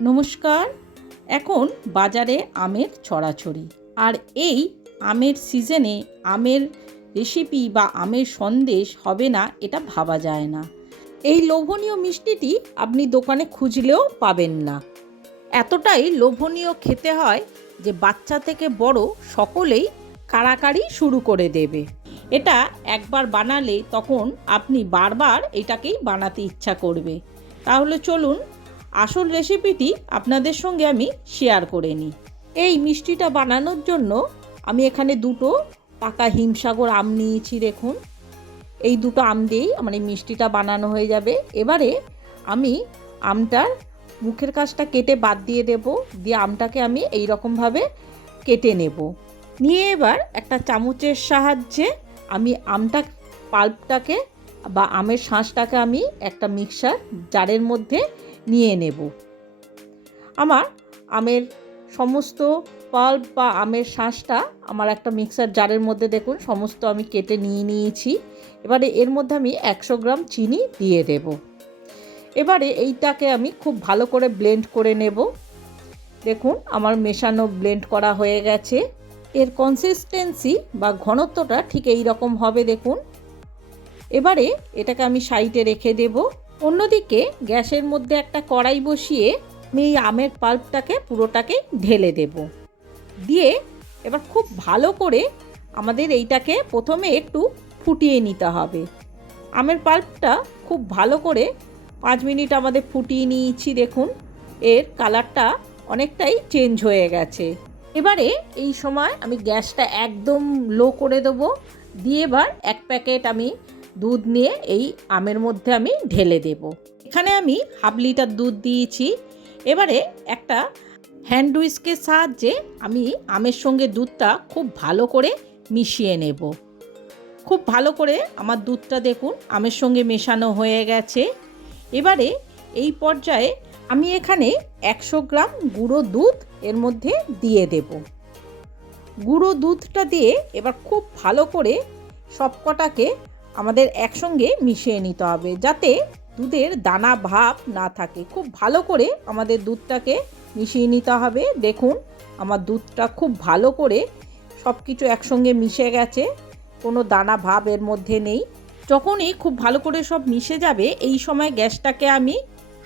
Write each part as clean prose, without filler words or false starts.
নমস্কার। এখন বাজারে আমের ছড়াছড়ি, আর এই আমের সিজনে আমের রেসিপি বা আমের সন্দেশ হবে না এটা ভাবা যায় না। এই লোভনীয় মিষ্টিটি আপনি দোকানে খুঁজলেও পাবেন না, এতটাই লোভনীয় খেতে হয় যে বাচ্চা থেকে বড় সকলেই কাড়াকাড়ি শুরু করে দেবে। এটা একবার বানালে তখন আপনি বারবার এটাকেই বানাতে ইচ্ছা করবে। তাহলে চলুন আসল রেসিপিটি আপনাদের সঙ্গে আমি শেয়ার করে নিই। এই মিষ্টিটা বানানোর জন্য আমি এখানে দুটো পাকা হিমসাগর আম নিয়েছি। দেখুন, এই দুটো আম দিয়েই আমার এই মিষ্টিটা বানানো হয়ে যাবে। এবারে আমি আমটার মুখের কাছটা কেটে বাদ দিয়ে দেব, দিয়ে আমটাকে আমি এই রকমভাবে কেটে নেব। নিয়ে এবার একটা চামচের সাহায্যে আমি আমটা পাল্পটাকে বা আমের শাঁসটাকে আমি একটা মিক্সার জারের মধ্যে নিয়ে নেব। আমার আমের সমস্ত পাল্প বা আমের শাঁসটা আমার একটা মিক্সার জারের মধ্যে দেখুন সমস্ত আমি কেটে নিয়ে নিয়েছি। এবারে এর মধ্যে আমি 100 গ্রাম চিনি দিয়ে দেব। এবারে এইটাকে আমি খুব ভালো করে ব্লেন্ড করে নেব। দেখুন আমার মেশানো ব্লেন্ড করা হয়ে গেছে। এর কনসিস্টেন্সি বা ঘনত্বটা ঠিক এই রকম হবে দেখুন। এবারে এটাকে আমি সাইডে রেখে দেব। অন্যদিকে গ্যাসের মধ্যে একটা কড়াই বসিয়ে আমি এই আমের পাল্পটাকে পুরোটাকে ঢেলে দেব। দিয়ে এবার খুব ভালো করে আমাদের এইটাকে প্রথমে একটু ফুটিয়ে নিতে হবে। আমের পাল্পটা খুব ভালো করে 5 মিনিট আমাদের ফুটিয়ে নিয়েছি। দেখুন এর কালারটা অনেকটাই চেঞ্জ হয়ে গেছে। এবারে এই সময় আমি গ্যাসটা একদম লো করে দেবো। দিয়ে এবার 1 প্যাকেট আমি দুধ নিয়ে এই আমের মধ্যে আমি ঢেলে দেব। এখানে আমি হাফ লিটার দুধ দিয়েছি। এবারে একটা হ্যান্ড হুইস্কের সাহায্যে আমি আমের সঙ্গে দুধটা খুব ভালো করে মিশিয়ে নেব। খুব ভালো করে আমার দুধটা দেখুন আমের সঙ্গে মেশানো হয়ে গেছে। এবারে এই পর্যায়ে আমি এখানে 100 গ্রাম গুঁড়ো দুধ এর মধ্যে দিয়ে দেব। গুঁড়ো দুধটা দিয়ে এবার খুব ভালো করে সবকটাকে আমাদের একসঙ্গে মিশিয়ে নিতে হবে, যাতে দুধের দানা ভাব না থাকে। খুব ভালো করে আমাদের দুধটাকে মিশিয়ে নিতে হবে। দেখুন আমার দুধটা খুব ভালো করে সব কিছু একসঙ্গে মিশে গেছে, কোনো দানা ভাব এর মধ্যে নেই। যখনই খুব ভালো করে সব মিশে যাবে এই সময় গ্যাসটাকে আমি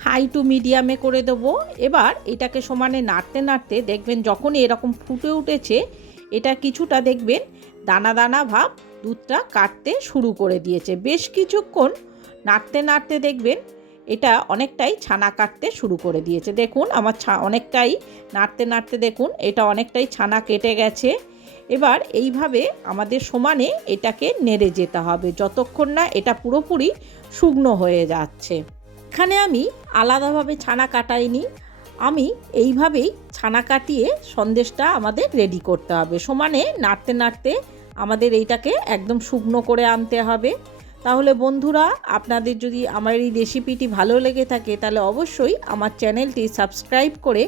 হাই টু মিডিয়ামে করে দেবো। এবার এটাকে সমানে নাড়তে নাড়তে দেখবেন যখনই এরকম ফুটে উঠেছে এটা কিছুটা দেখবেন দানা দানা ভাব দুধটা কাটতে শুরু করে দিয়েছে। বেশ কিছুক্ষণ নাড়তে নাড়তে দেখবেন এটা অনেকটাই ছানা কাটতে শুরু করে দিয়েছে। দেখুন আমার অনেকটাই নাড়তে নাড়তে দেখুন এটা অনেকটাই ছানা কেটে গেছে। এবার এইভাবে আমাদের সমানে এটাকে নেড়ে যেতে হবে যতক্ষণ না এটা পুরোপুরি শুকনো হয়ে যাচ্ছে। এখানে আমি আলাদাভাবে ছানা কাটাইনি, আমি এইভাবেই ছানা কাটিয়ে সন্দেশটা আমাদের রেডি করতে হবে। সমানে নাড়তে নাড়তে আমাদের এইটাকে একদম শুকনো করে আনতে হবে। তাহলে বন্ধুরা, আপনাদের যদি আমার এই রেসিপিটি ভালো লেগে থাকে তাহলে অবশ্যই আমার চ্যানেলটি সাবস্ক্রাইব করে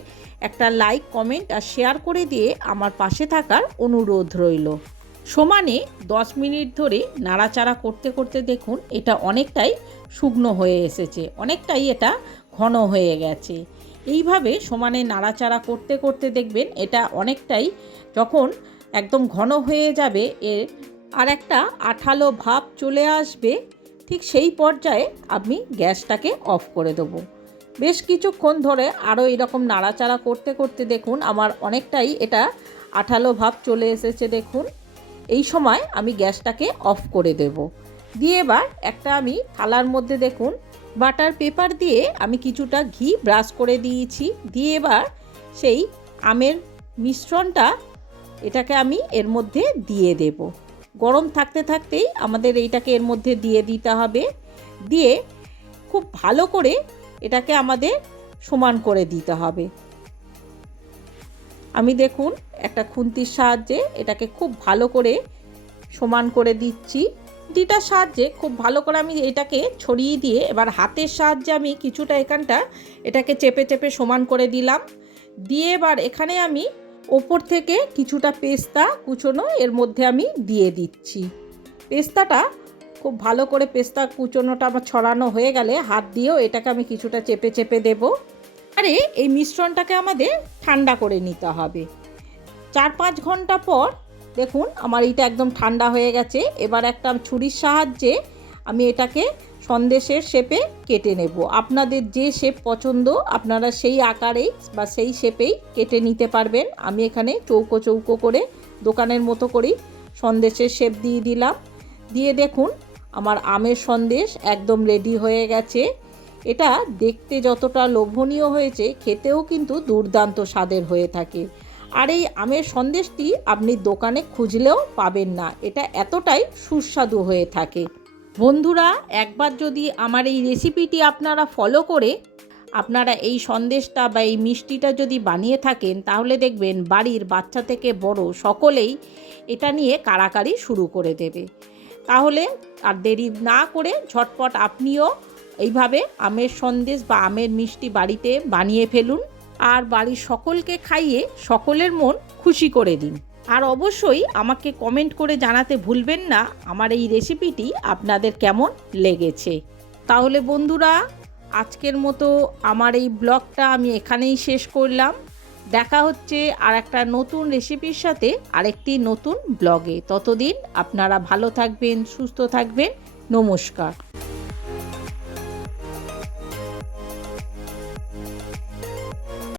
একটা লাইক, কমেন্ট আর শেয়ার করে দিয়ে আমার পাশে থাকার অনুরোধ রইল। সমানে 10 মিনিট ধরে নাড়াচাড়া করতে করতে দেখুন এটা অনেকটাই শুকনো হয়ে এসেছে, অনেকটাই এটা ঘন হয়ে গেছে। এইভাবে সমানে নাড়াচাড়া করতে করতে দেখবেন এটা অনেকটাই যখন একদম ঘন হয়ে যাবে, এর আর একটা আঠালো ভাব চলে আসবে, ঠিক সেই পর্যায়ে আমি গ্যাসটাকে অফ করে দেবো। বেশ কিছুক্ষণ ধরে আরও এরকম নাড়াচাড়া করতে করতে দেখুন আমার অনেকটাই এটা আঠালো ভাব চলে এসেছে। দেখুন এই সময় আমি গ্যাসটাকে অফ করে দেব। দিয়ে এবার একটা আমি থালার মধ্যে দেখুন বাটার পেপার দিয়ে আমি কিছুটা ঘি ব্রাশ করে দিয়েছি। দিয়ে এবার সেই আমের মিশ্রণটা এটাকে আমি এর মধ্যে দিয়ে দেব। গরম থাকতে থাকতেই আমাদের এইটাকে এর মধ্যে দিয়ে দিতে হবে। দিয়ে খুব ভালো করে এটাকে আমাদের সমান করে দিতে হবে। আমি দেখুন একটা খুন্তির সাহায্যে এটাকে খুব ভালো করে সমান করে দিচ্ছি। খুন্তিটার সাহায্যে খুব ভালো করে আমি এটাকে ছড়িয়ে দিয়ে এবার হাতের সাহায্যে আমি কিছুটা এখানটা এটাকে চেপে চেপে সমান করে দিলাম। দিয়ে এবার এখানে আমি ওপর থেকে কিছুটা পেস্তা কুচোনো এর মধ্যে আমি দিয়ে দিচ্ছি। পেস্তাটা খুব ভালো করে পেস্তা কুচোনোটা আমার ছড়ানো হয়ে গেলে হাত দিয়েও এটাকে আমি কিছুটা চেপে চেপে দেব। আরে এই মিশ্রণটাকে আমাদের ঠান্ডা করে নিতে হবে। 4-5 ঘন্টা পর দেখুন আমার এটা একদম ঠান্ডা হয়ে গেছে। এবার একটা ছুরির সাহায্যে আমি এটাকে সন্দেশের শেপে কেটে নেব। আপনাদের যে শেপ পছন্দ আপনারা সেই আকারেই বা সেই শেপেই কেটে নিতে পারবেন। আমি এখানে চৌকো চৌকো করে দোকানের মতো করেই সন্দেশের শেপ দিয়ে দিলাম। দিয়ে দেখুন আমার আমের সন্দেশ একদম রেডি হয়ে গেছে। এটা দেখতে যতটা লোভনীয় হয়েছে খেতেও কিন্তু দুর্দান্ত স্বাদের হয়ে থাকে। আর এই আমের সন্দেশটি আপনি দোকানে খুঁজলেও পাবেন না, এটা এতটাই সুস্বাদু হয়ে থাকে। বন্ধুরা একবার যদি আমার এই রেসিপিটি আপনারা ফলো করে আপনারা এই সন্দেশটা বা এই মিষ্টিটা যদি বানিয়ে থাকেন তাহলে দেখবেন বাড়ির বাচ্চা থেকে বড় সকলেই এটা নিয়ে কাড়াকাড়ি শুরু করে দেবে। তাহলে আর দেরি না করে ঝটপট আপনিও এইভাবে আমের সন্দেশ বা আমের মিষ্টি বাড়িতে বানিয়ে ফেলুন আর বাড়ির সকলকে খাইয়ে সকলের মন খুশি করে দিন। আর অবশ্যই আমাকে কমেন্ট করে জানাতে ভুলবেন না আমার এই রেসিপিটি আপনাদের কেমন লেগেছে। তাহলে বন্ধুরা আজকের মতো আমার এই ব্লগটা আমি এখানেই শেষ করলাম। দেখা হচ্ছে আর একটা নতুন রেসিপির সাথে আরেকটি নতুন ব্লগে। ততদিন আপনারা ভালো থাকবেন, সুস্থ থাকবেন। নমস্কার।